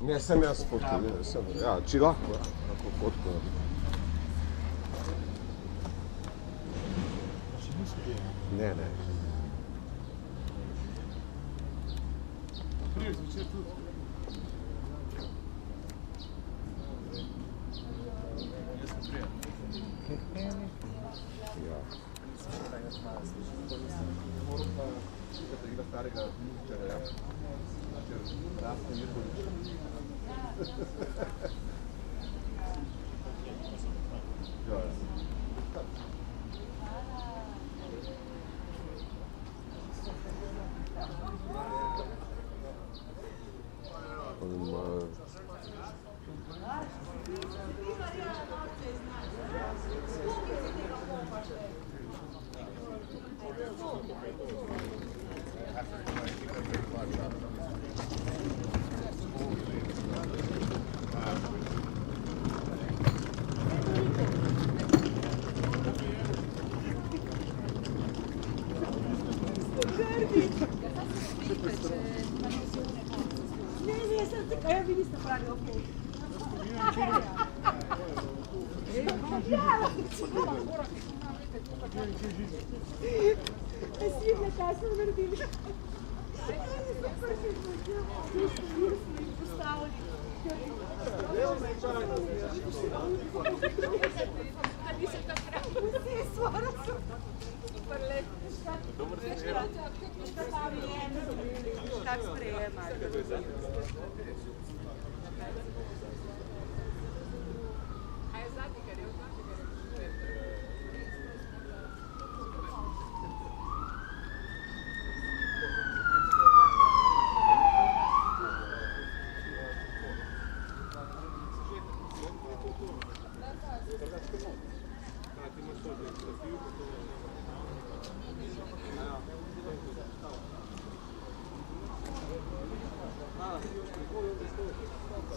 Ne, sam ja spotio, ne, sam, ja, či lako, ako fotku. Ne, ne. Prije zvuče tu. Jesam prije. Ja. Poruka čitatelja starega muzičara, ja. Rasne Mirković.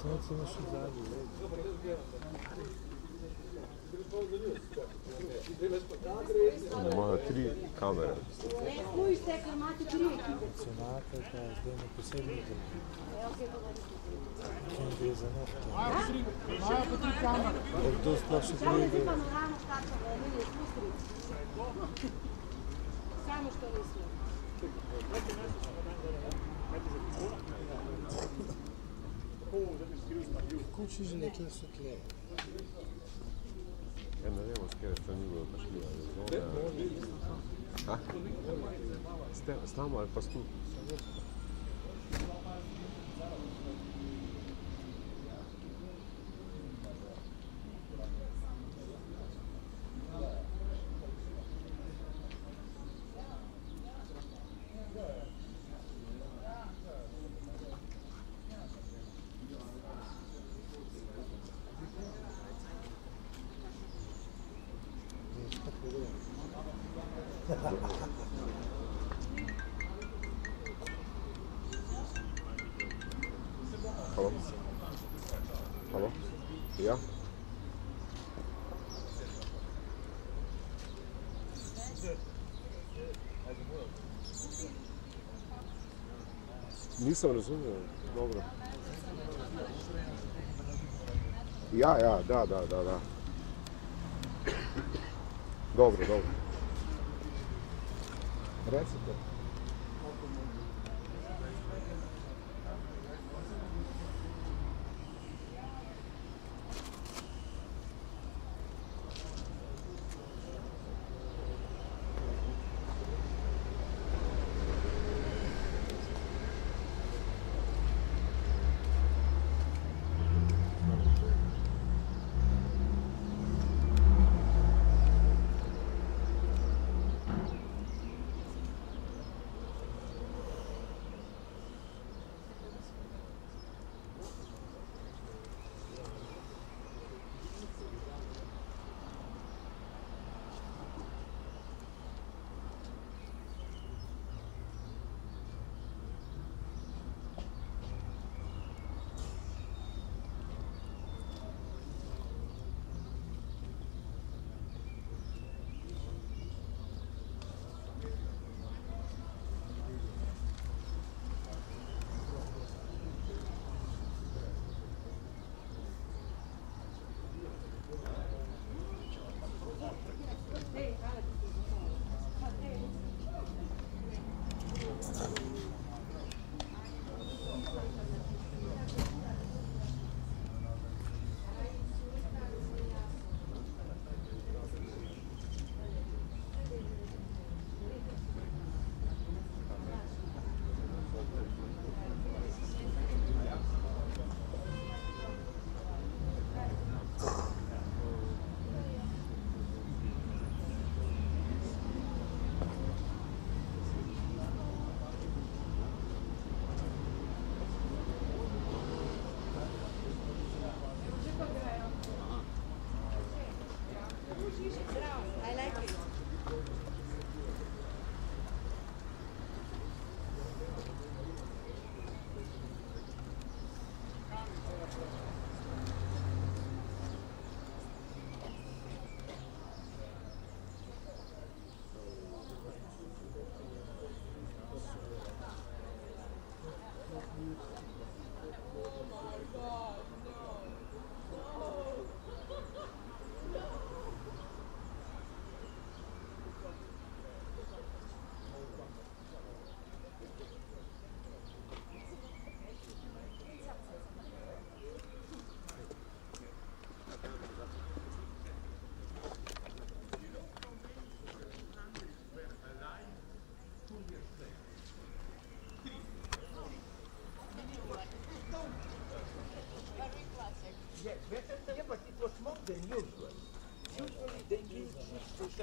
Sunce naše zadnje. Ima 3 kamere. Cenata je ta, zdaj na posebno Kim gre za nafto. Maja po 3 kamere. Kdo sploh še pride? Samo što nismo. Kući že nekje so tle. Ja, ne vemo, s kjer strani bodo prišli, ali zone. S tamo ali pa s tu? Halo? Halo? Ja? Nisam razumio, dobro. Ja, da. Dobro. Recite.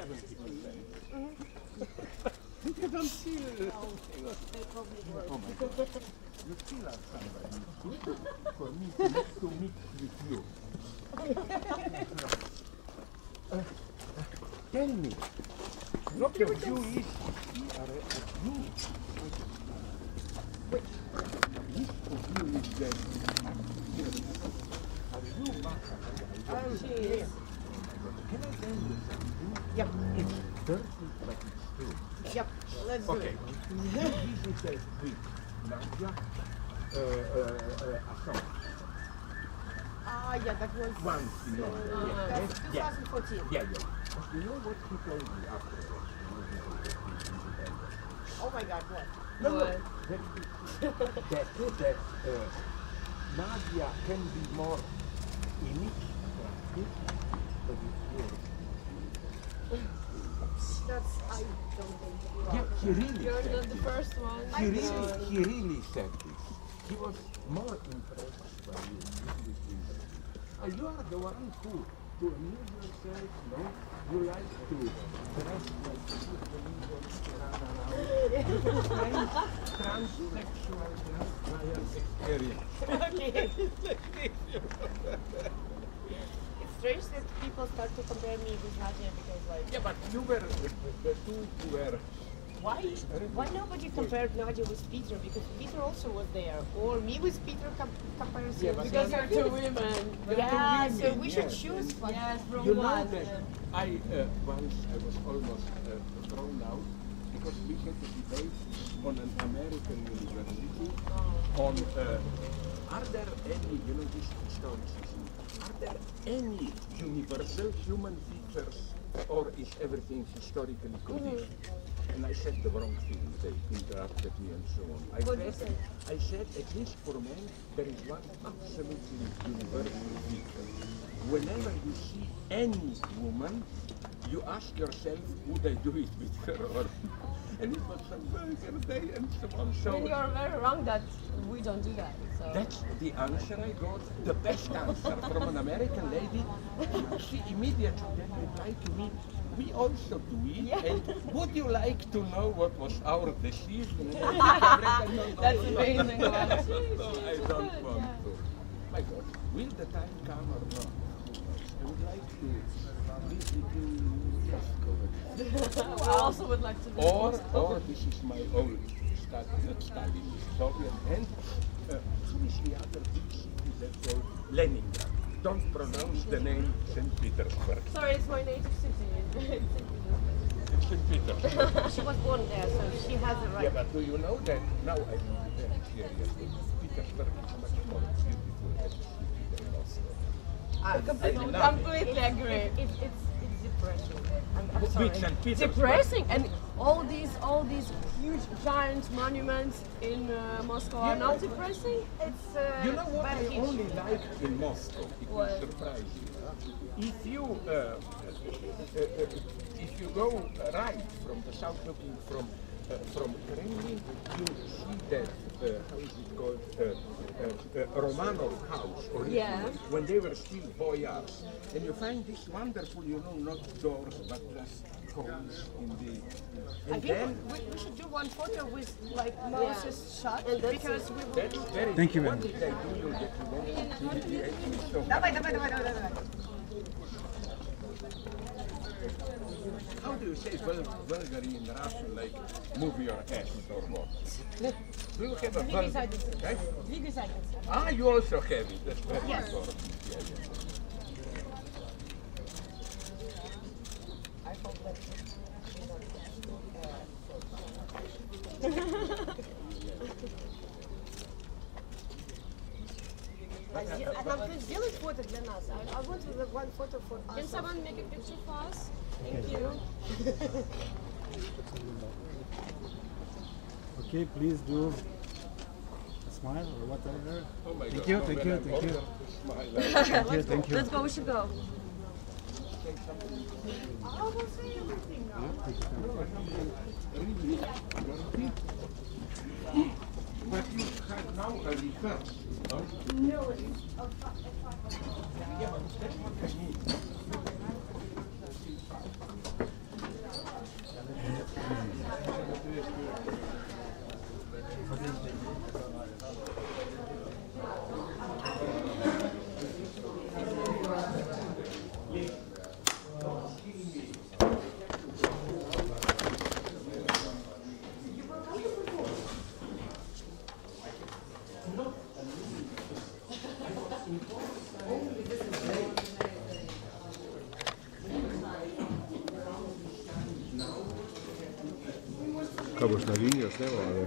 70%. You don't feel oh my God. You feel like somebody. It's good for me to mix with you. Tell me, what of you is you? Which of you is that? Are you Baka? She is. Can I tell you something? Yep. It's dirty, but it's true. Yep. Let's do Okay. it. You visited with Nadia a song Yeah, that was once, you know. that's Yeah. 2014. Yeah, yeah. But you know what he told me afterwards? Oh my God, what? No, that Nadia can be more image practice, but it's yours. That's I don't think. Yeah, he really You're said not the this. first one. He really said this. He was more impressed by you. And you are the one who, to amuse yourself, no? You like to dress like people to run around. Transsexual trial experience. Okay. It's strange that people start to compare me with Nadia because like Yeah, but you were the two who were. why nobody compared Nadia with Peter because Peter also was there or me with Peter comparison Yeah, but Because they're two women. yeah, so women, we should yes. choose one. Yes, from You know one. that I once I was almost thrown out because we had a debate on an American university on are there any, you know, this historicism, are there any universal human features or is everything historically conditioned? And I said the wrong thing, they interrupted me and so on. I said, at least for men, there is one absolutely universal feature. Whenever you see any woman, you ask yourself, would I do it with her or and it was some burger day and so on. So And you're very wrong that we don't do that. So. that's the answer I got, the best answer from an American lady. She immediately then replied to me, we also do it, and would you like to know what was our decision? That's amazing. No, I don't want to. My God, will the time come or not? I would like to visit Moscow. I also would like to be Or this is my old study, Soviet, and who is the other big city that called Leningrad? Don't pronounce the name St. Petersburg. Sorry, it's my native city. It's St. Petersburg. She was born there, so she has the right. Yeah, but do you know that now I'm very serious. Petersburg is much more beautiful as a city than Moscow. I Completely agree. It's depressing. I'm sorry. Which St. Petersburg? Depressing, and all these huge giant monuments in Moscow are not depressing. It's You know what bad I teaching. only like in Moscow? It will What? surprise you. If you go right from the south, looking from Kremlin, you see that how is it called Romanov house originally, when they were still boyars, and you find this wonderful, you know, not doors but just holes in the. I And think then we should do one photo with like mouses shut because we will. that's very. Thank you, What ma'am. did I do? You get to know the exhibition. Давай, давай, давай, давай, давай. How do you say vulgar in Russian, like move your ass or what? Do you have a vulgar? Right? Двигай задницу. Ah, you also have it. That's very Yes. important. Yeah, I hope that. Нам тут сделать фото для нас. I want the one photo for us. Can someone make a picture for us? Thank you. Okay, please do a smile or whatever. Oh my Thank God. you, no, thank when you, I'm thank you. older, smile. Thank you, thank you. Let's go. We should go. Oh, we'll say everything now. Really, guaranteed. But you have now a reverse, no? No, it's Yeah, but that's what I mean. Kaj boš na video snemal, ali?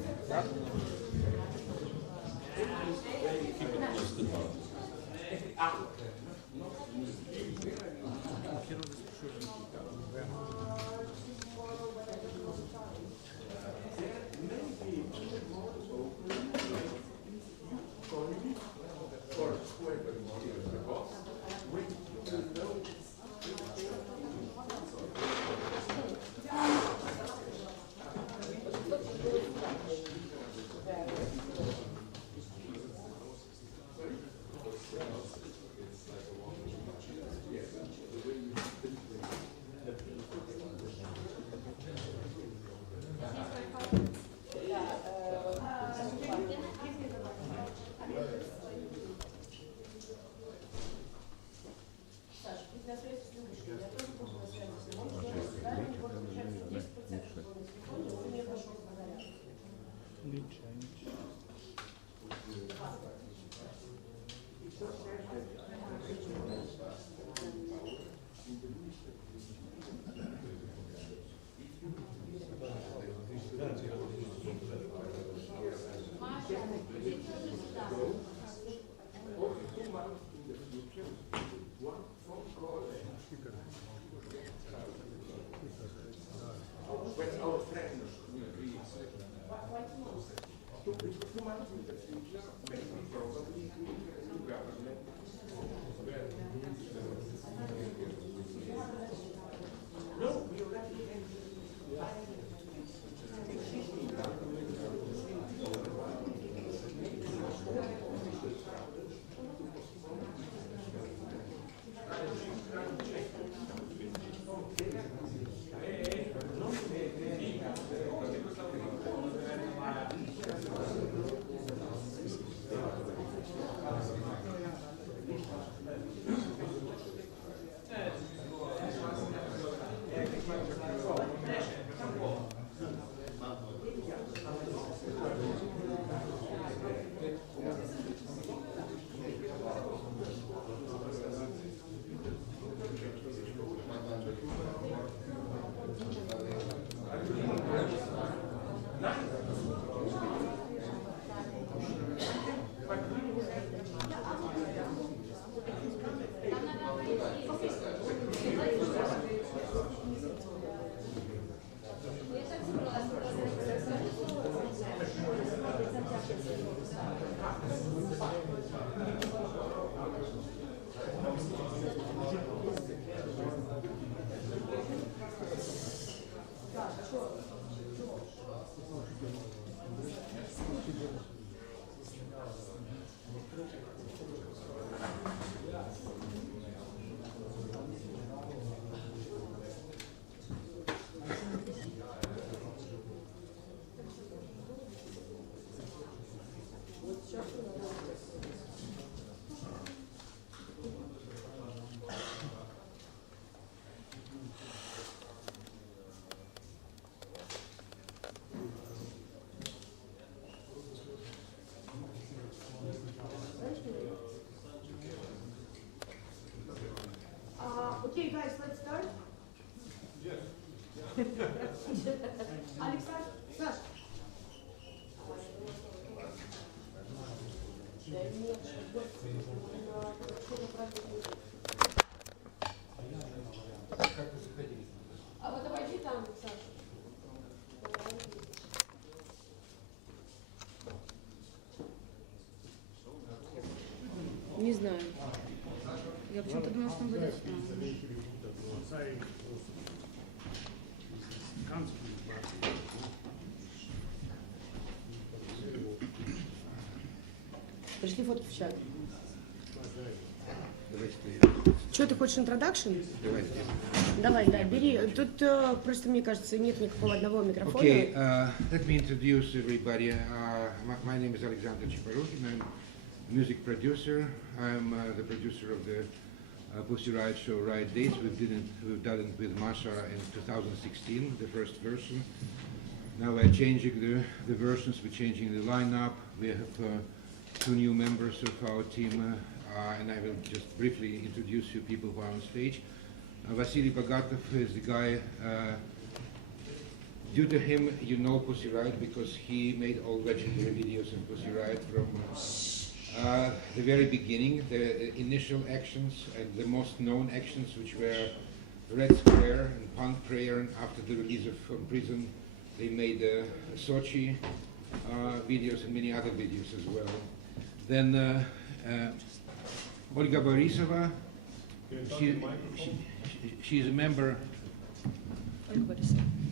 Okay, guys, let's start. Yes. Alexander, Sasha. А вот обойди там, Саша. Не знаю. Я почему-то думала, что он будет. Пришли фотки в чат. Что, ты хочешь интродакшн? Давай, да, бери. Тут просто, мне кажется, нет никакого одного микрофона. Okay, let me introduce everybody. My name is Alexander Chiparukhin. I'm a music producer. I'm the producer of the Pussy Riot show Riot Days. We've done it with Masha in 2016, the first version. Now we're changing the versions, we're changing the lineup. We have 2 new members of our team, and I will just briefly introduce you people who are on stage. Vasily Bogatov is the guy due to him, you know Pussy Riot because he made all legendary videos of Pussy Riot from the very beginning, the initial actions and the most known actions, which were Red Square and Punk Prayer, and after the release from prison, they made Sochi videos and many other videos as well. Then Olga Borisova, she's a member.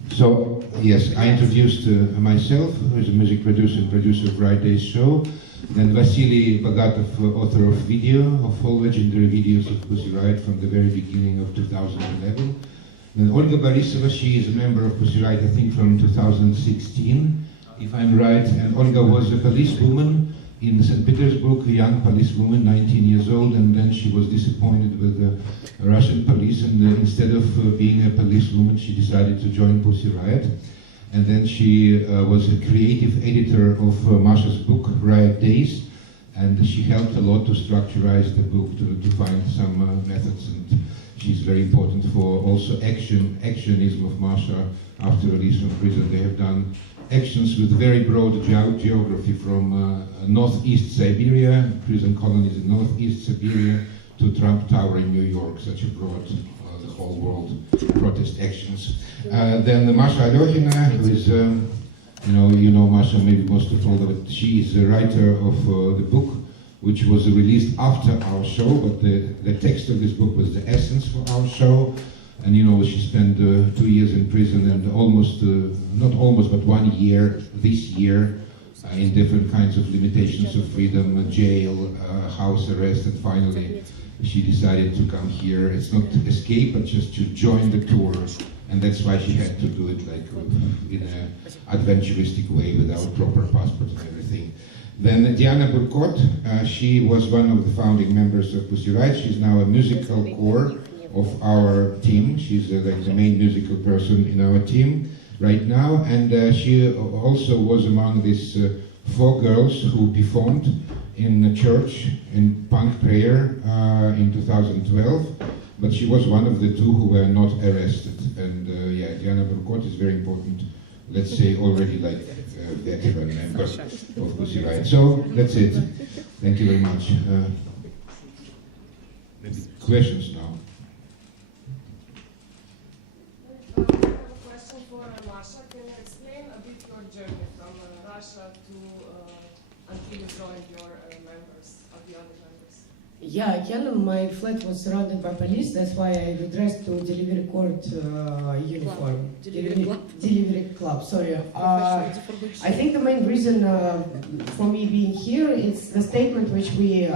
So, yes, I introduced myself as a music producer and producer of Riot Days show. Then Vasily Bogatov, author of video, of all legendary videos of Pussy Riot from the very beginning of 2011. Then Olga Borisova, she is a member of Pussy Riot, I think from 2016, if I'm right. And Olga was a policewoman in St. Petersburg, a young policewoman, 19 years old, and then she was disappointed with the Russian police, and instead of being a policewoman, she decided to join Pussy Riot. And then she was a creative editor of Masha's book, Riot Days, and she helped a lot to structurize the book, to find some methods, and she's very important for also actionism of Masha after release from prison. They have done actions with very broad geography from northeast Siberia, prison colonies in northeast Siberia, to Trump Tower in New York, such a broad, the whole world protest actions. Then Masha Alyokhina, who is, you know Masha maybe most of all, but she is the writer of the book, which was released after our show, but the text of this book was the essence for our show. And you know, she spent 2 years in prison and almost, not almost, but 1 year this year in different kinds of limitations of freedom, jail, house arrest, and finally she decided to come here. It's not to escape, but just to join the tour. And that's why she had to do it like in an adventuristic way without proper passport and everything. Then Diana Burkot, she was one of the founding members of Pussy Riot. She's now a musical core of our team. She's like the main musical person in our team right now, and she also was among these 4 girls who performed in a church in Punk Prayer in 2012, but she was one of the 2 who were not arrested. And yeah, Diana Burkot is very important, let's say already like a veteran member of Pussy Riot. So that's it. Thank you very much. Maybe questions now. Masha, can you explain a bit your journey from Russia to until you joined your members, of the other members? Yeah, again, my flat was surrounded by police. That's why I dressed to delivery court uniform. Delivery club. Sorry. I think the main reason for me being here is the statement which we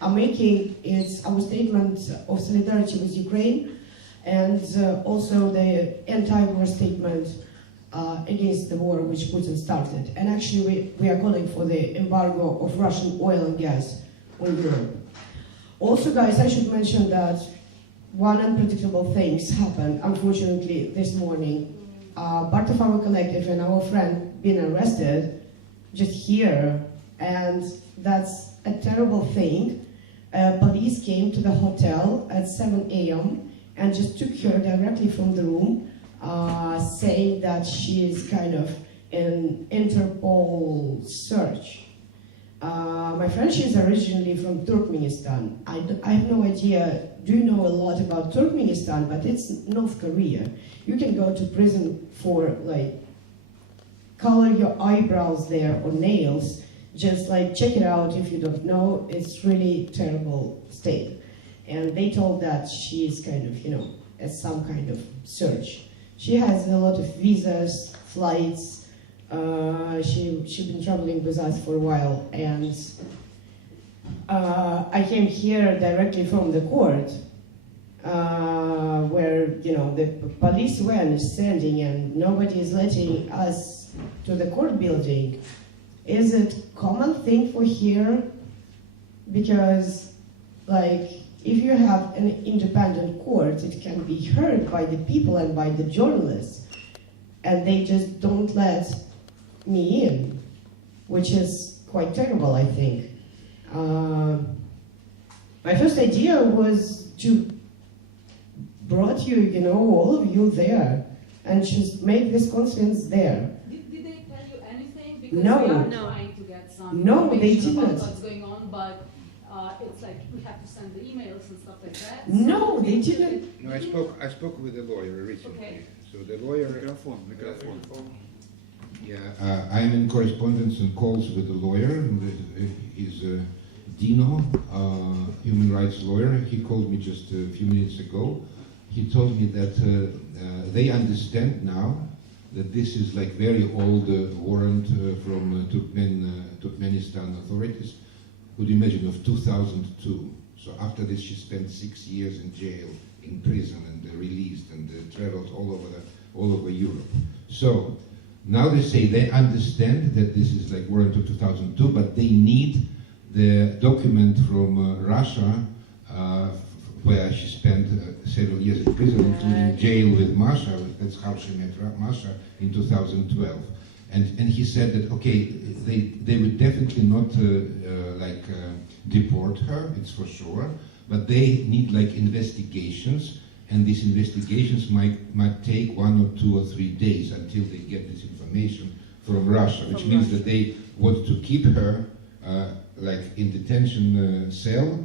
are making. It's our statement of solidarity with Ukraine, and also the anti-war statement against the war which Putin started. And actually we are calling for the embargo of Russian oil and gas on Europe. Also, guys, I should mention that one unpredictable things happened, unfortunately, this morning. Part of our collective and our friend been arrested just here, and that's a terrible thing. Police came to the hotel at 7 a.m. and just took her directly from the room, saying that she is kind of in Interpol search. My friend, she's originally from Turkmenistan. I have no idea, do you know a lot about Turkmenistan, but it's North Korea. You can go to prison for like, color your eyebrows there or nails, just like check it out if you don't know, it's really terrible state. And they told that she is kind of, you know, at some kind of search. She has a lot of visas, flights. She's been traveling with us for a while, and I came here directly from the court, where, you know, the police van is standing and nobody is letting us to the court building. Is it common thing for here? Because, like, if you have an independent court, it can be heard by the people and by the journalists, and they just don't let me in, which is quite terrible, I think. My first idea was to brought you, you know, all of you there, and just make this conference there. Did they tell you anything? Because No. we are No. trying to get some No, they information about didn't. what's going on, but it's like we have to send the emails and stuff like that. No, they didn't. No, I spoke with a lawyer recently. Okay. So the lawyer. Microphone. Yeah, I'm in correspondence and calls with the lawyer. He's Dino, human rights lawyer. He called me just a few minutes ago. He told me that they understand now that this is like very old warrant from Turkmenistan authorities. Could you imagine, of 2002? So after this, she spent 6 years in jail, in prison, and released, and traveled all over Europe. So now they say they understand that this is like warrant of 2002, but they need the document from Russia, where she spent several years in prison, including jail with Masha. That's how she met Masha in 2012. And he said that, okay, they would definitely not deport her, it's for sure, but they need like investigations, and these investigations might take 1 or 2 or 3 days until they get this information from Russia, which means that they want to keep her like in detention cell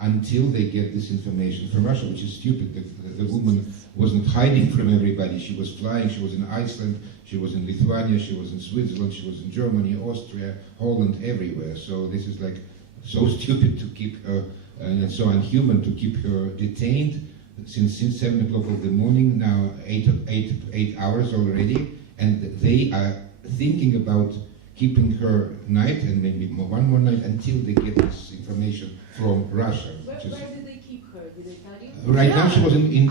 until they get this information from Russia, which is stupid. The woman wasn't hiding from everybody. She was flying. She was in Iceland. She was in Lithuania. She was in Switzerland. She was in Germany, Austria, Holland, everywhere. So this is like so stupid to keep her, and so unhuman to keep her detained since 7 o'clock of the morning, now 8 hours already, and they are thinking about keeping her night and maybe one more night until they get this information from Russia. Where did they keep her? Did they tell you? Right now she was in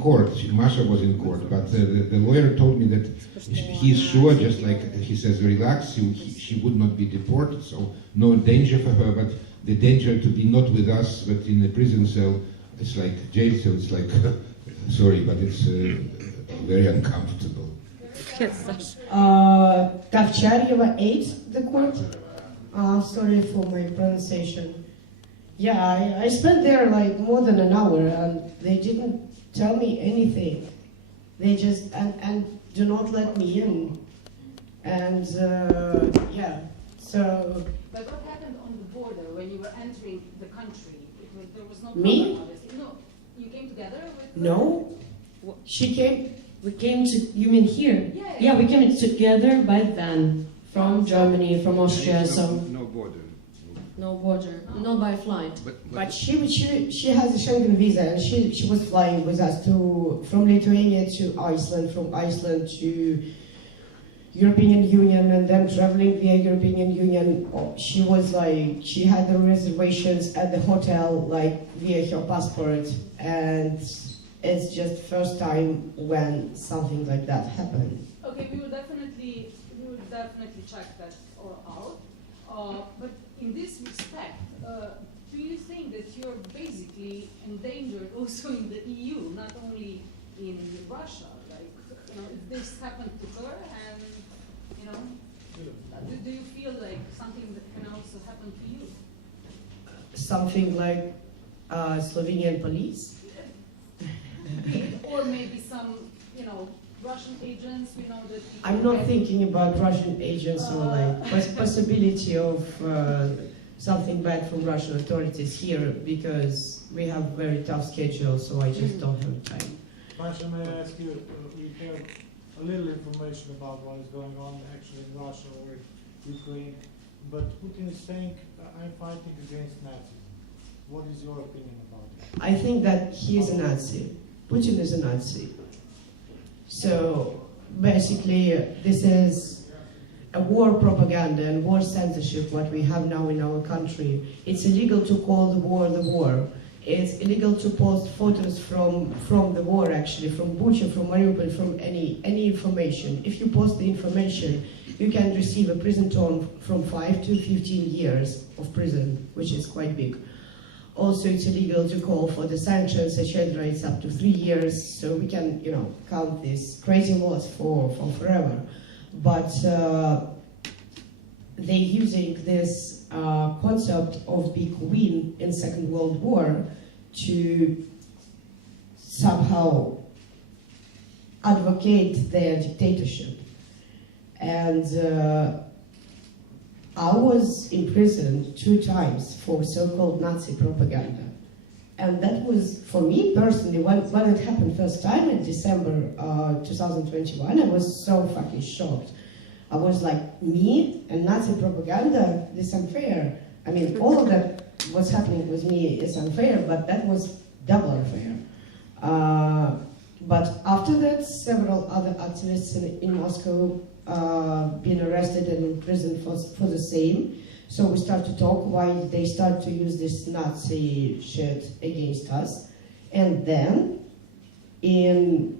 court. Masha was in court, but the lawyer told me that he's sure, just like he says, relax, she would not be deported, so no danger for her, but the danger to be not with us, but in a prison cell, it's like jail cell, it's like, sorry, but it's very uncomfortable. Kavcharyeva 8, the court. Sorry for my pronunciation. Yeah, I spent there like more than an hour, and they didn't tell me anything. They just, and do not let me in. And yeah, so. But what happened on the border when you were entering the country? There was no problem, Me? obviously. No, you came together with... No, she came, we came to, you mean here? Yeah. Yeah, we came together by van from Germany, from Austria, so. No border. No border, not by flight. But She has a Schengen visa, and she was flying with us from Lithuania to Iceland, from Iceland to European Union, and then traveling via European Union. She was like, she had the reservations at the hotel like via her passport, and it's just first time when something like that happened. Okay, we will definitely check that all out. But in this respect, do you think that you're basically endangered also in the EU, not only in Russia? Like, if this happened to her, and do you feel like something that can also happen to you? Something like Slovenian police? Or maybe some, Russian agents, we know that... I'm not thinking about Russian agents or like possibility of something bad from Russian authorities here, because we have very tough schedule, so I just don't have time. Masha, may I ask you, we have a little information about what is going on actually in Russia or Ukraine, but Putin is saying, I'm fighting against Nazis. What is your opinion about it? I think that he is a Nazi. Putin is a Nazi. So basically, this is a war propaganda and war censorship, what we have now in our country. It's illegal to call the war the war. It's illegal to post photos from the war, actually, from Bucha, from Mariupol, from any information. If you post the information, you can receive a prison term from 5 to 15 years of prison, which is quite big. Also, it's illegal to call for the sanctions, etc. It's up to 3 years, so we can, count these crazy laws for forever. But they're using this concept of big win in Second World War to somehow advocate their dictatorship. And I was imprisoned 2 times for so-called Nazi propaganda. And that was, for me personally, when it happened first time in December 2021, I was so fucking shocked. I was like, me and Nazi propaganda, this unfair. I mean, all of that, what's happening with me is unfair, but that was double unfair. But after that, several other activists in Moscow been arrested and imprisoned for the same. So we start to talk why they start to use this Nazi shit against us. And then, in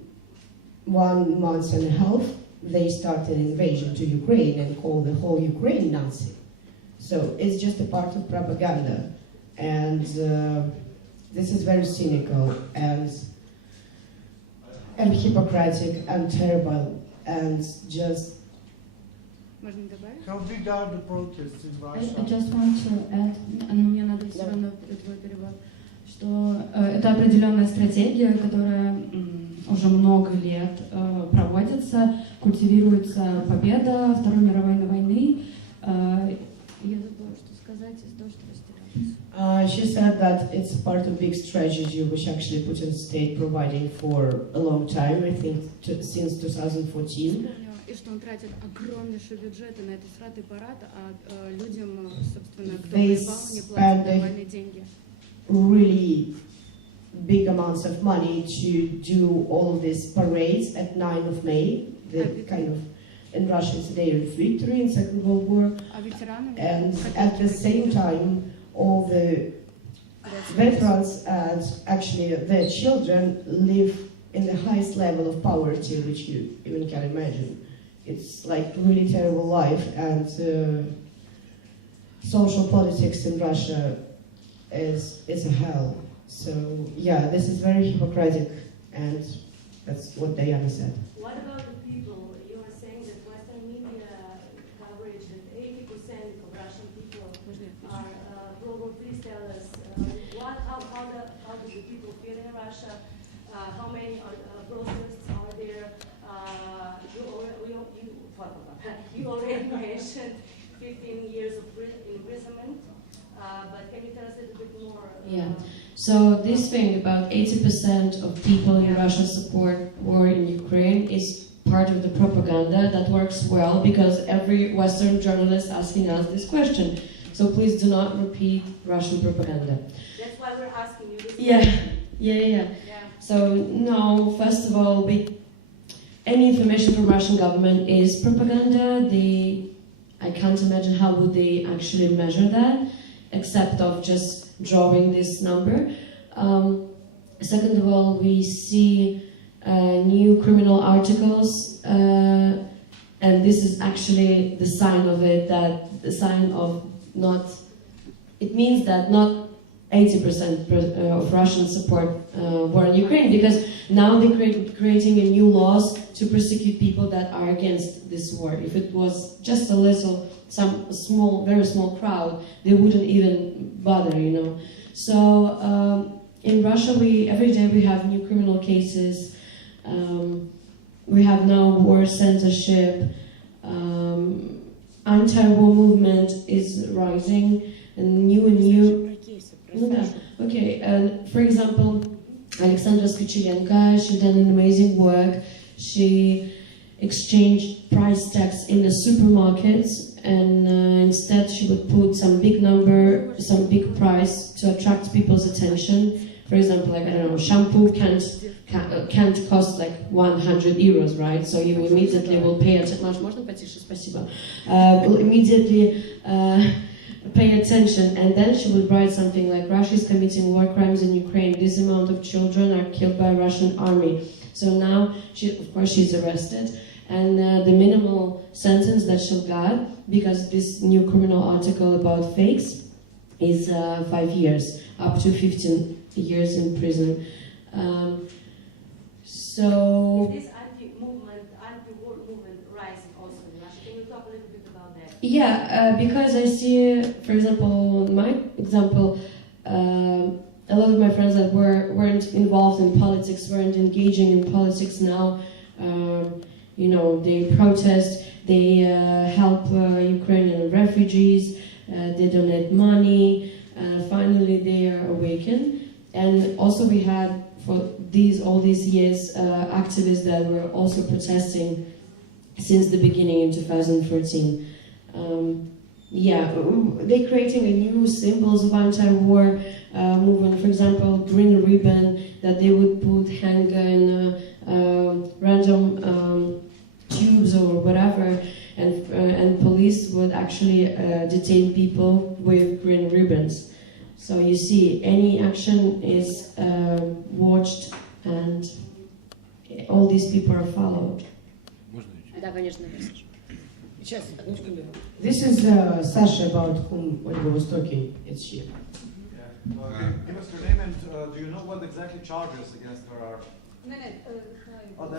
1 month and a half, they started an invasion to Ukraine and called the whole Ukraine Nazi. So it's just a part of propaganda. And this is very cynical and hypocritic and terrible and just... How big are the protests in Russia? I just want to add, мне надо все равно твой перевод, что это определенная стратегия, которая уже много лет проводится, культивируется победа Второй мировой войны. Я забыла, что сказать, из-за того, что растерялась. She said that it's part of big strategy which actually Putin state providing for a long time, I think since 2014. И что он тратит огромнейшие бюджеты на этот сратый парад, а людям, собственно, кто воевал, не платят нормальные деньги. Really big amounts of money to do all of these parades at 9 of May, the kind of, in Russia it's a day of victory in Second World War, and at the same time all the veterans and actually their children live in the highest level of poverty which you even can imagine. It's like really terrible life, and social politics in Russia is a hell. So yeah, this is very hypocritic, and that's what Diana said. What about the people? You were saying that Western media coverage that 80% of Russian people are global freestylers. How do the people feel in Russia? How many protests are there? You already mentioned 15 years of imprisonment, but can you tell us a little bit more? Yeah. So this thing about 80% of people in Russia support war in Ukraine is part of the propaganda that works well because every Western journalist asking us this question. So please do not repeat Russian propaganda. That's why we're asking you this. Yeah. So no, first of all, any information from Russian government is propaganda. I can't imagine how would they actually measure that, except of just drawing this number. Second of all, we see new criminal articles, and this is actually the sign of it, that the sign of not, it means that not 80% of Russians support war in Ukraine, because now they're creating a new laws to prosecute people that are against this war. If it was just a little, very small crowd, they wouldn't even bother, you know. So in Russia, every day we have new criminal cases. We have now war censorship. Anti-war movement is rising, and new. Okay, for example, Alexandra Skuchelenko, she done an amazing work. She exchanged price tags in the supermarkets, and instead she would put some big number, some big price to attract people's attention. For example, like, I don't know, shampoo can't cost like 100 euros, right? So you immediately will pay attention. Immediately pay attention, and then she would write something like, Russia is committing war crimes in Ukraine. This amount of children are killed by Russian army. So now, of course, she's arrested, and the minimal sentence that she'll get, because this new criminal article about fakes, is 5 years, up to 15 years in prison. So. Is this anti-war movement rising also in Russia? Can you talk a little bit about that? Yeah, because I see, for example, my example, a lot of my friends that weren't involved in politics, weren't engaging in politics now, You know, they protest, they help Ukrainian refugees, they donate money, finally they are awakened. And also we had, for all these years, activists that were also protesting since the beginning in 2014. Yeah, they're creating a new symbols of anti-war movement. For example, green ribbon that they would hang in random tubes or whatever, and police would actually detain people with green ribbons. So you see, any action is watched, and all these people are followed. This is Sasha, about whom Olga was talking. It's she. Give us her name, and do you know what exactly charges against her are?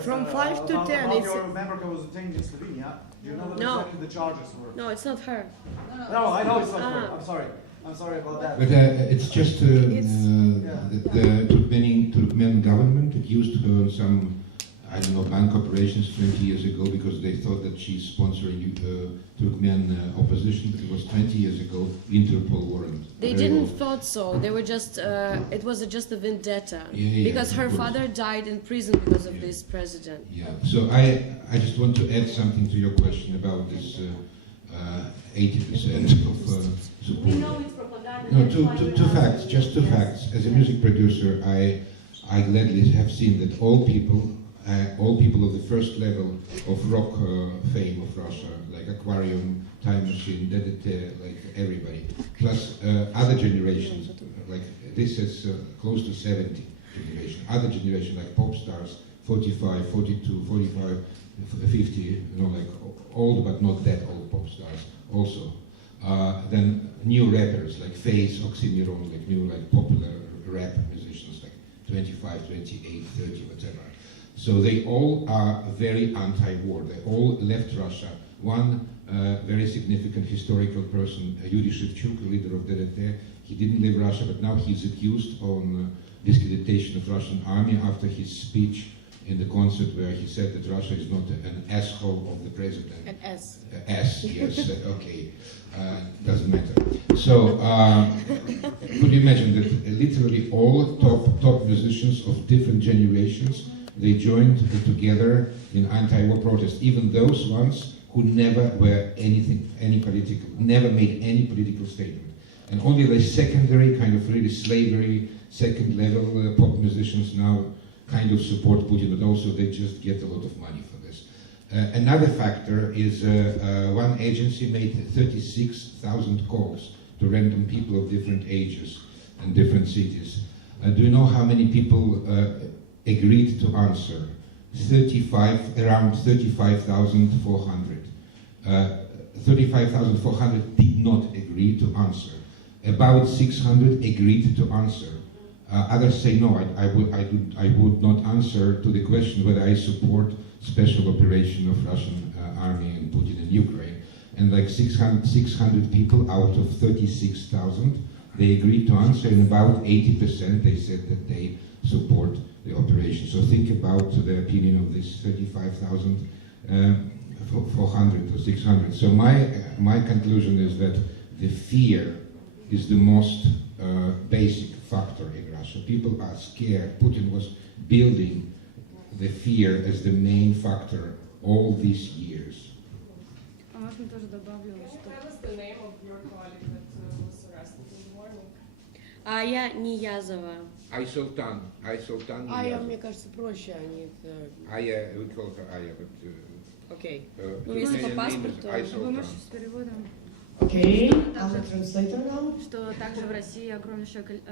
From 5 to 10. How your member was detained in Slovenia. Do you know what exactly the charges were? No, it's not her. No, I know it's not her. I'm sorry. I'm sorry about that. But it's just the Turkmen government accused her on some, I don't know, bank operations 20 years ago because they thought that she's sponsoring Turkmen opposition, but it was 20 years ago, Interpol warrant. They didn't thought so. They were just, it was just a vendetta. Because her father died in prison because of this president. Yeah, so I just want to add something to your question about this 80% of support. We know it's propaganda. No, two facts, just two facts. As a music producer, I gladly have seen that all people of the first level of rock fame of Russia, like Aquarium, Time Machine, DDT, like everybody, plus other generations, like this is close to 70 generation, other generation like pop stars, 45, 42, 45, 50, you know, like old but not that old pop stars also. Then new rappers like Face, Oxymiron, like new like popular rap musicians like 25, 28, 30, whatever. So they all are very anti-war. They all left Russia. One very significant historical person, Yuri Shevchuk, leader of DDT, he didn't leave Russia, but now he's accused on discreditation of Russian army after his speech in the concert where he said that Russia is not an asshole of the president. An S. S, yes, okay. Doesn't matter. So, could you imagine that literally all top musicians of different generations, they joined together in anti-war protest, even those ones who never were never made any political statement. And only the secondary, kind of really slavery, second level pop musicians now kind of support Putin, but also they just get a lot of money for this. Another factor is one agency made 36,000 calls to random people of different ages and different cities. Do you know how many people agreed to answer? Around 35,400. 35,400 did not agree to answer. About 600 agreed to answer. Others say no, I would not answer to the question whether I support special operation of Russian army and Putin in Ukraine. And like 600 people out of 36,000, they agreed to answer, and about 80% they said that they support the operation. So think about the opinion of this 35,000, 400 or 600. So my conclusion is that the fear is the most basic factor in Russia. People are scared. Putin was building the fear as the main factor all these years. What was the name of your colleague that was arrested in the morning? Aya Niyazova. Sultan Ая, мне кажется, проще они. Aya, we call her Aya, but Окей. Ну, если по паспорту. Вы можете с переводом? Okay, I'm a translator now. Что также в России огромнейшее,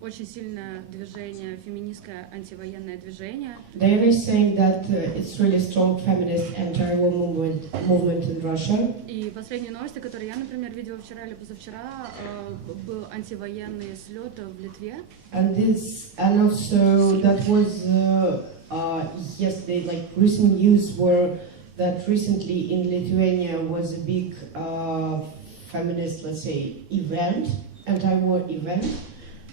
очень сильное движение, феминистское антивоенное движение. They are saying that it's really strong feminist anti-war movement in Russia. И последние новости, которые я, например, видела вчера или позавчера, был антивоенный слет в Литве. And also that was yesterday, like recent news were that recently in Lithuania was a big feminist, let's say, event, anti-war event.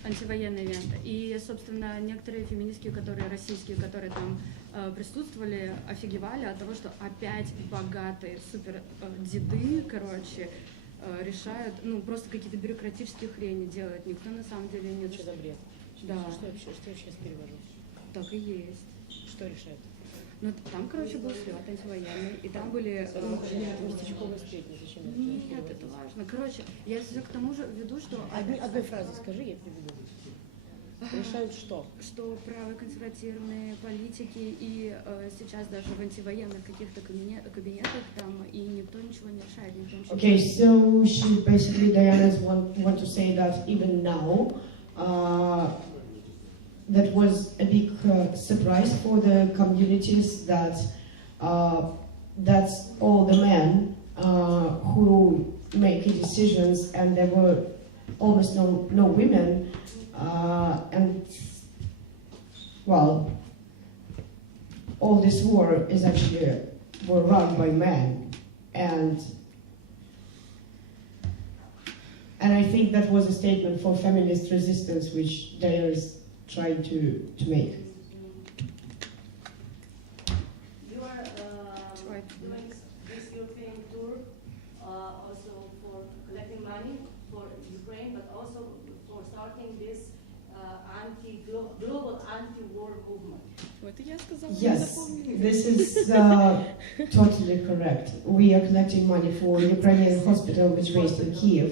антивоенные ивенты. И, собственно, некоторые феминистки, которые российские, которые там присутствовали, офигевали от того, что опять богатые супер деды, короче, решают, ну, просто какие-то бюрократические хрени делают. Никто на самом деле не... Что за бред? Да. Что я сейчас перевожу? Так и есть. Что решает? Ну, там, короче, был слет антивоенный, и там были... местечковые сплетни, зачем это? Нет, это важно. Короче, я все к тому же веду, что... Одной фразой скажи, я приведу. Решают что? Что правые консервативные политики и сейчас даже в антивоенных каких-то кабинетах там и никто ничего не решает, никто ничего Okay, so she basically, Diana want to say that even now, that was a big surprise for the communities that that's all the men who make decisions, and there were almost no women, and well, all this war is actually were run by men, and I think that was a statement for feminist resistance, which Diana is trying to make. You are doing this European tour also for collecting money for Ukraine, but also for starting this global anti-war movement. Yes, this is totally correct. We are collecting money for Ukrainian hospital, which is based in Kiev,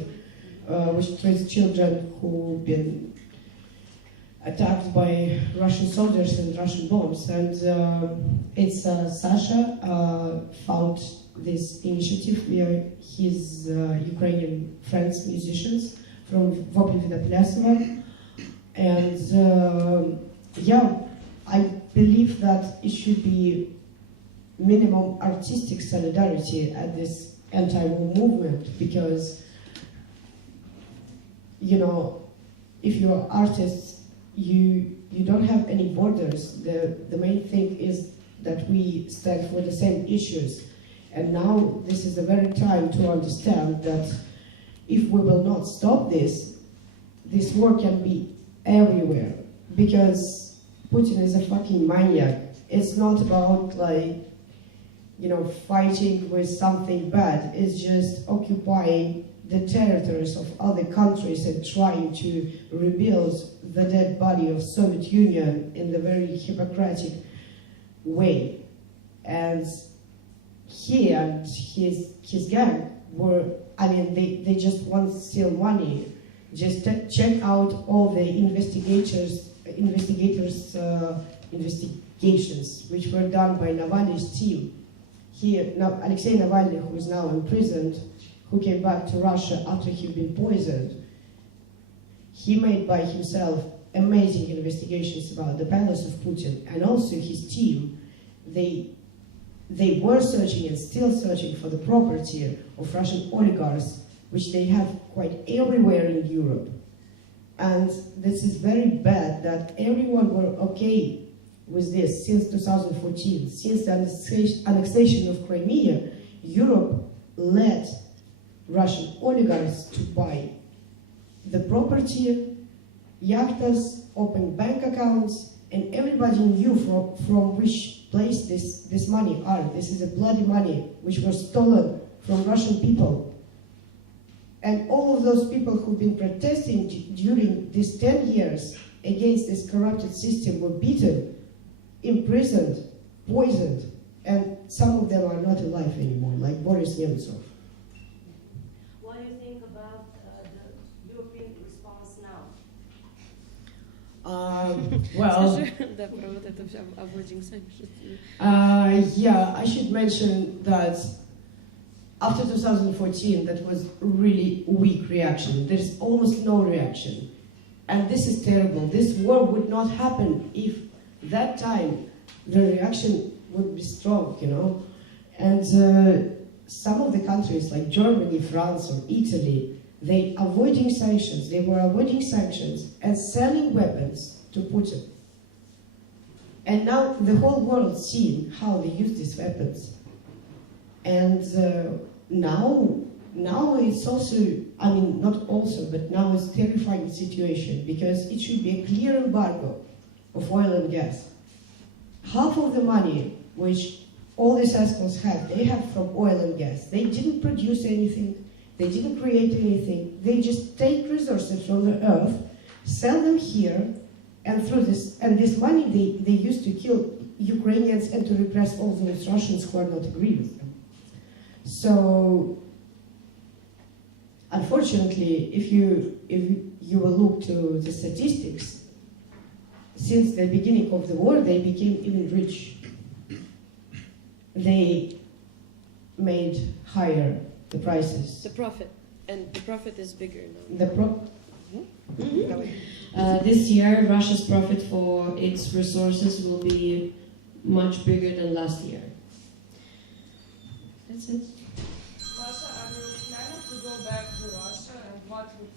which treats children who've been attacked by Russian soldiers and Russian bombs. And it's Sasha found this initiative via his Ukrainian friends, musicians from Vopli Vidaplesova. And yeah, I believe that it should be minimum artistic solidarity at this anti-war movement, because, you know, if you're artists, you don't have any borders. The main thing is that we stand for the same issues. And now this is the very time to understand that if we will not stop this war can be everywhere, because Putin is a fucking maniac. It's not about, like, you know, fighting with something bad. It's just occupying the territories of other countries and trying to rebuild the dead body of Soviet Union in the very hypocritic way. And he and his gang were, I mean, they just want to steal money. Just check out all the investigations which were done by Navalny's team. Alexei Navalny, who is now imprisoned, who came back to Russia after he'd been poisoned, he made by himself amazing investigations about the palace of Putin, and also his team. They were searching and still searching for the property of Russian oligarchs, which they have quite everywhere in Europe. And this is very bad that everyone were okay with this since 2014. Since the annexation of Crimea, Europe let Russian oligarchs to buy the property, yachtas, open bank accounts, and everybody knew from which place this money are. This is a bloody money which was stolen from Russian people. And all of those people who've been protesting during these 10 years against this corrupted system were beaten, imprisoned, poisoned, and some of them are not alive anymore, like Boris Nemtsov. What do you think about the European response now? Well, yeah, I should mention that after 2014, that was really weak reaction. There's almost no reaction. And this is terrible. This war would not happen if that time the reaction would be strong, you know. And some of the countries like Germany, France, or Italy, they were avoiding sanctions and selling weapons to Putin. And now the whole world seeing how they use these weapons. And now now it's also, I mean, not also, but now it's a terrifying situation because it should be a clear embargo of oil and gas. Half of the money which all these assholes have, they have from oil and gas. They didn't produce anything, they didn't create anything, they just take resources from the earth, sell them here, and through this money they used to kill Ukrainians and to repress all those Russians who are not agree with them. So, unfortunately, if you will look to the statistics, since the beginning of the war, they became even rich. They made higher the prices. The profit, and the profit is bigger now. This year, Russia's profit for its resources will be much bigger than last year. That's it. Russia, are you planning to go back to Russia, and what would...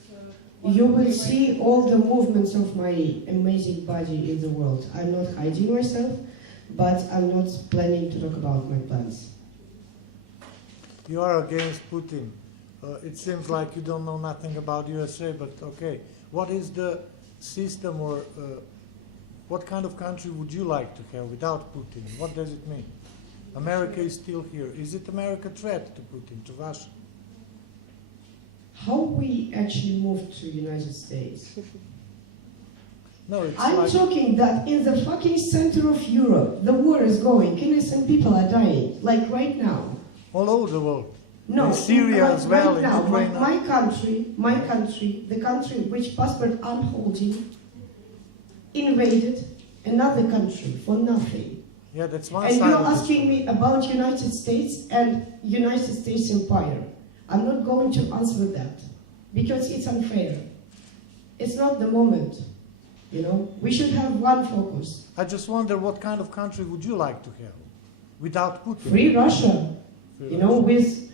You will see all the movements of my amazing body in the world. I'm not hiding myself, but I'm not planning to talk about my plans. You are against Putin. It seems like you don't know nothing about USA, but okay. What is the system, or what kind of country would you like to have without Putin? What does it mean? America is still here. Is it America a threat to Putin, to Russia? How we actually moved to the United States? No, it's I'm like talking that in the fucking center of Europe, the war is going, innocent people are dying, like right now. all over the world. No, in Syria right, as well, right in now, Ukraine. my country, the country which passport I'm holding, invaded another country for nothing. Yeah, that's one And side you're of the asking me about United States and United States Empire. I'm not going to answer that because it's unfair. It's not the moment, you know. We should have one focus. I just wonder what kind of country would you like to have without Putin? Free Russia, Free you know, with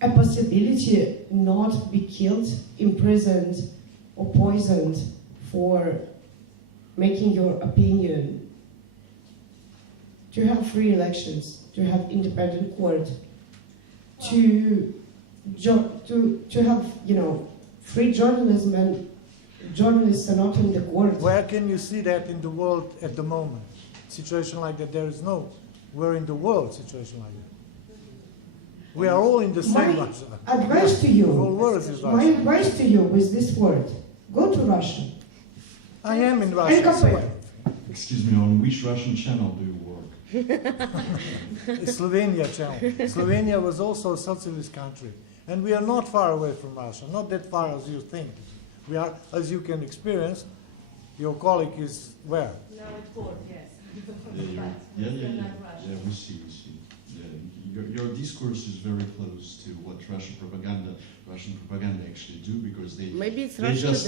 a possibility not be killed, imprisoned, or poisoned for making your opinion. To have free elections, to have independent court, to have, you know, free journalism, and journalists are not in the court. Where can you see that in the world at the moment? Situation like that, there is no. Where in the world situation like that? We are all in the same Russia. Advice to you, The whole world is my Russia. advice to you with this word, go to Russia. I am in And Russia. compare. Excuse me, on which Russian channel do you work? Slovenia channel. Slovenia was also a socialist country. And we are not far away from Russia, not that far as you think. We are, as you can experience, your colleague is where? Now at court, yes. Yeah, we see. Yeah, your discourse is very close to what Russian propaganda actually do, because they just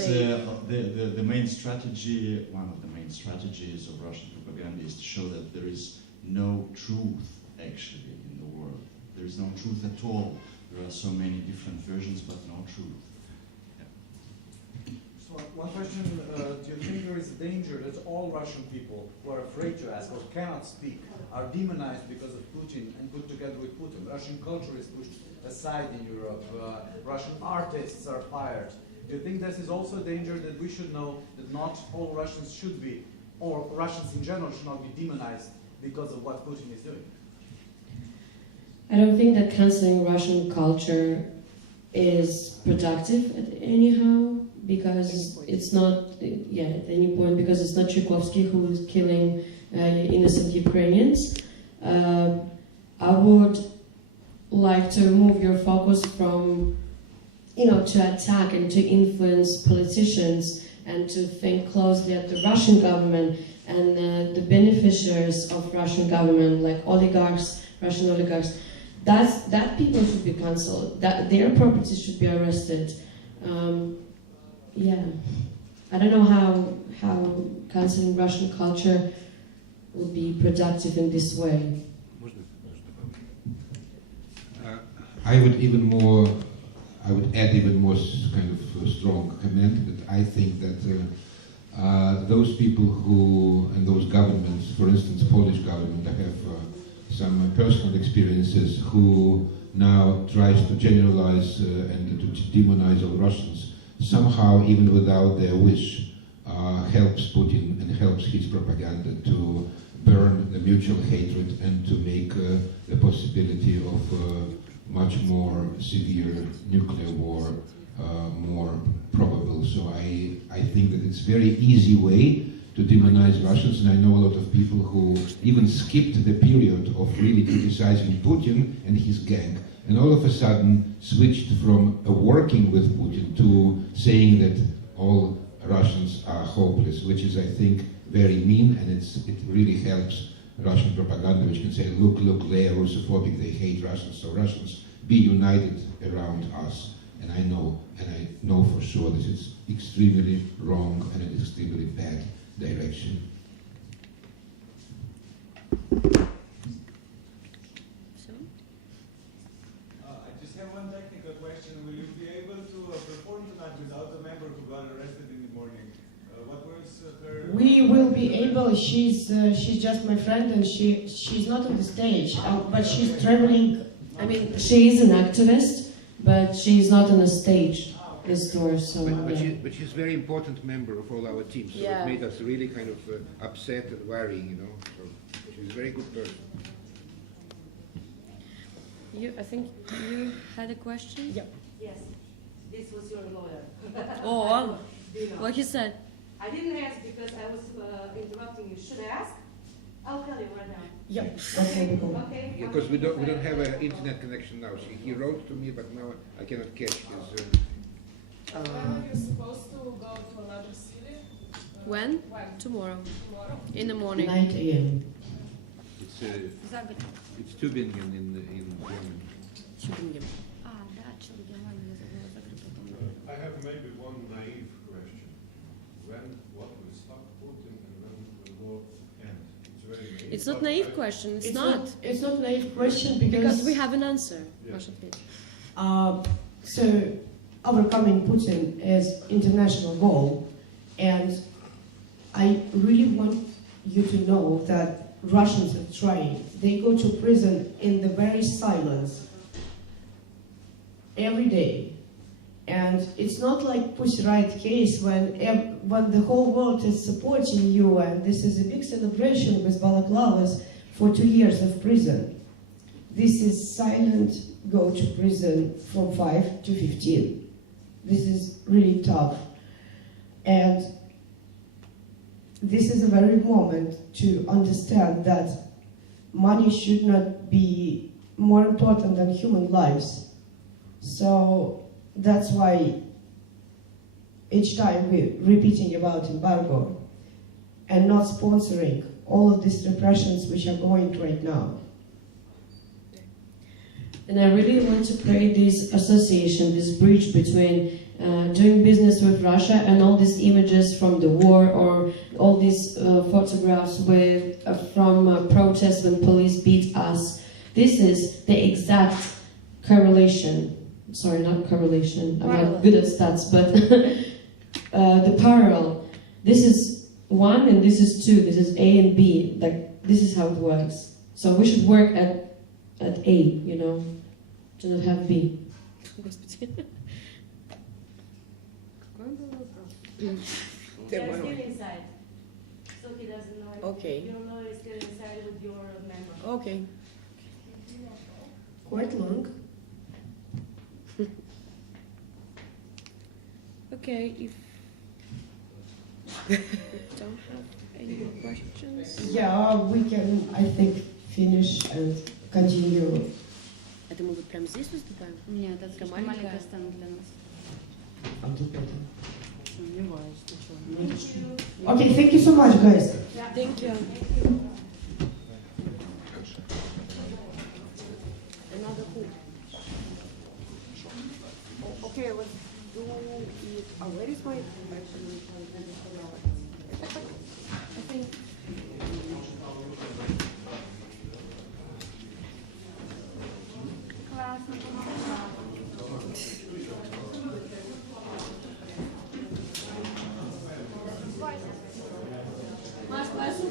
the main strategy, one of the main strategies of Russian propaganda is to show that there is no truth actually in the world. There is no truth at all. There are so many different versions, but no truth. So one question, do you think there is a danger that all Russian people who are afraid to ask or cannot speak are demonized because of Putin and put together with Putin? Russian culture is pushed aside in Europe. Russian artists are fired. Do you think this is also a danger that we should know that not all Russians should be, or Russians in general should not be demonized because of what Putin is doing? I don't think that canceling Russian culture is productive anyhow, because it's not, at any point, because it's not Tchaikovsky who is killing innocent Ukrainians. I would like to move your focus from, to attack and to influence politicians and to think closely at the Russian government and the beneficiaries of Russian government, like oligarchs, Russian oligarchs. That people should be cancelled. That their property should be arrested. I don't know how cancelling Russian culture would be productive in this way. I would add even more kind of strong comment, but I think that those people and those governments, for instance, Polish government, I have some personal experiences, who now tries to generalize and to demonize all Russians, somehow, even without their wish, helps Putin and helps his propaganda to burn the mutual hatred and to make the possibility of much more severe nuclear war more probable. So I think that it's a very easy way to demonize Russians, and I know a lot of people who even skipped the period of really criticizing Putin and his gang, and all of a sudden switched from working with Putin to saying that all Russians are hopeless, which is, I think, very mean, and it really helps Russian propaganda, which can say, look, they are Russophobic, they hate Russians, so Russians, be united around us. And I know for sure this is extremely wrong and an extremely bad direction. I just have one technical question. Will you be able to perform tonight without a member who got arrested in the morning? What was her... We will be able. She's just my friend, and she's not on the stage, but she's traveling. I mean, she is an activist, but she's not on the stage this tour. So, but she's a very important member of all our teams. So yeah. It made us really kind of upset and worrying, you know. So she's a very good person. I think you had a question? Yes. This was your lawyer. Oh, what he said? I didn't ask because I was interrupting you. Should I ask? I'll tell you right now. Yeah. Okay. Yeah, because we don't have an internet connection now. He wrote to me, but now I cannot catch his. When are you supposed to go to another city? When? Tomorrow. In the morning. 9 a.m. It's Tübingen in Germany. Tübingen. I have maybe one naive question. What will stop Putin and when will war end? It's very naive. It's not naive question. It's not. It's not naive question because we have an answer. Yeah. So overcoming Putin is international goal, and I really want you to know that Russians are trying. They go to prison in the very silence every day. And it's not like Pussy Riot case when the whole world is supporting you, and this is a big celebration with balaclavas for 2 years of prison. This is silent, go to prison from 5 to 15. This is really tough. And this is a very moment to understand that money should not be more important than human lives. So that's why each time we're repeating about embargo and not sponsoring all of these repressions which are going right now. And I really want to create this association, this bridge between doing business with Russia and all these images from the war, or all these photographs with from protests when police beat us. This is the exact correlation. Sorry, not correlation. I'm not good at stats, but the parallel. This is 1 and this is 2. This is A and B. Like, this is how it works. So we should work at A, you know, to not have B. They're still inside. So he doesn't know. Okay. Your lawyer is still inside with your member. Okay. Quite long. Okay, if don't have any more questions. Yeah, we can, I think, finish and continue. Это мы вот прям здесь выступаем? Нет, это слишком маленькая сцена для нас. Сомневаюсь, что. Okay, thank you so much, guys. Thank you. Another who? Okay, let's do it. Where is my I think. Классно, Маш, классно.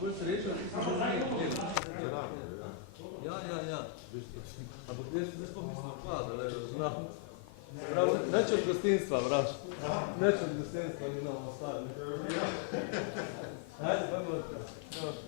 Bolj srečo, da sem Ja. Ampak jaz sploh nisem odpadal, znam. Neč od gostinstva, vraš. Neč od gostinstva ni nam ostali. Ajde, pa imamo.